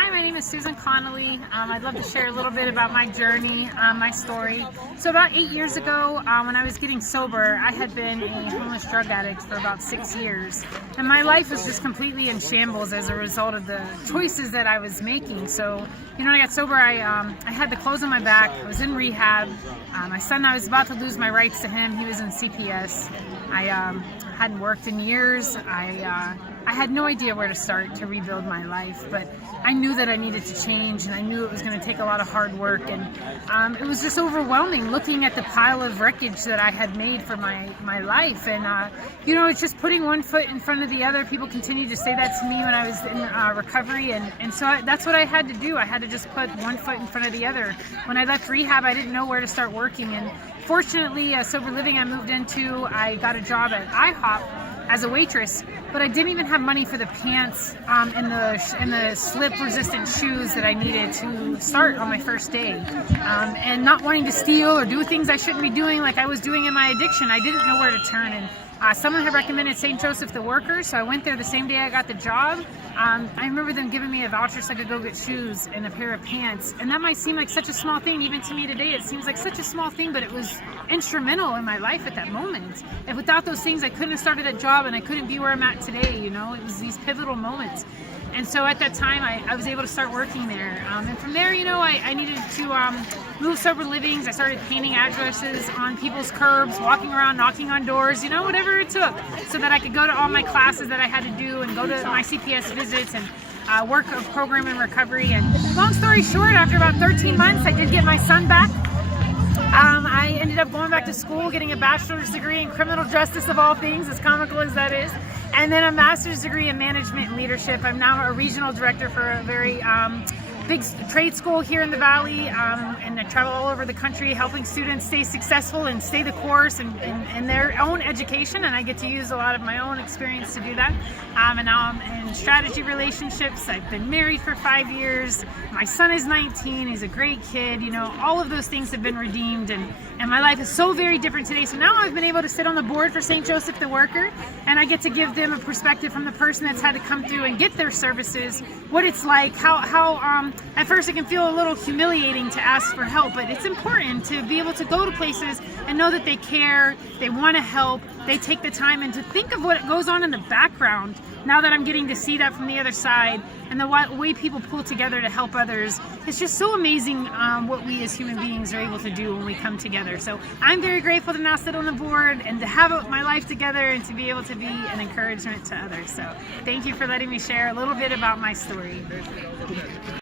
Hi, my name is Susan Connelly. I'd love to share a little bit about my journey, my story. So about 8 years ago, when I was getting sober, I had been a homeless drug addict for about 6 years. And my life was just completely in shambles as a result of the choices that I was making. So, when I got sober, I had the clothes on my back. I was in rehab. My son, I was about to lose my rights to him. He was in CPS. I hadn't worked in years. I had no idea where to start to rebuild my life, but I knew that I needed to change, and I knew it was going to take a lot of hard work, and it was just overwhelming looking at the pile of wreckage that I had made for my life. And it's just putting one foot in front of the other. People continued to say that to me when I was in recovery, and so that's what I had to do. I had to just put one foot in front of the other. When I left rehab, I didn't know where to start working, and fortunately, sober living I moved into, I got a job at IHOP as a waitress, but I didn't even have money for the pants and the slip-resistant shoes that I needed to start on my first day. And not wanting to steal or do things I shouldn't be doing like I was doing in my addiction, I didn't know where to turn. And someone had recommended St. Joseph the Worker, so I went there the same day I got the job. I remember them giving me a voucher so I could go get shoes and a pair of pants. And that might seem like such a small thing. Even to me today, it seems like such a small thing, but it was instrumental in my life at that moment. And without those things, I couldn't have started that job, and I couldn't be where I'm at today. It was these pivotal moments. And so at that time, I was able to start working there. And from there, I needed to move sober livings. I started painting addresses on people's curbs, walking around, knocking on doors, whatever it took, so that I could go to all my classes that I had to do and go to my CPS visits and work a program in recovery. And long story short, after about 13 months, I did get my son back. I ended up going back to school, getting a bachelor's degree in criminal justice, of all things, as comical as that is, and then a master's degree in management and leadership. I'm now a regional director for a very big trade school here in the Valley, and I travel all over the country helping students stay successful and stay the course in their own education, and I get to use a lot of my own experience to do that. And now I'm in strategy relationships. I've been married for 5 years. My son is 19. He's a great kid. All of those things have been redeemed, and my life is so very different today. So now I've been able to sit on the board for St. Joseph the Worker, and I get to give them a perspective from the person that's had to come through and get their services, what it's like, how at first it can feel a little humiliating to ask for help, but it's important to be able to go to places and know that they care, they want to help, they take the time, and to think of what goes on in the background now that I'm getting to see that from the other side, and the way people pull together to help others. It's just so amazing what we as human beings are able to do when we come together. So I'm very grateful to now sit on the board and to have my life together and to be able to be an encouragement to others. So thank you for letting me share a little bit about my story.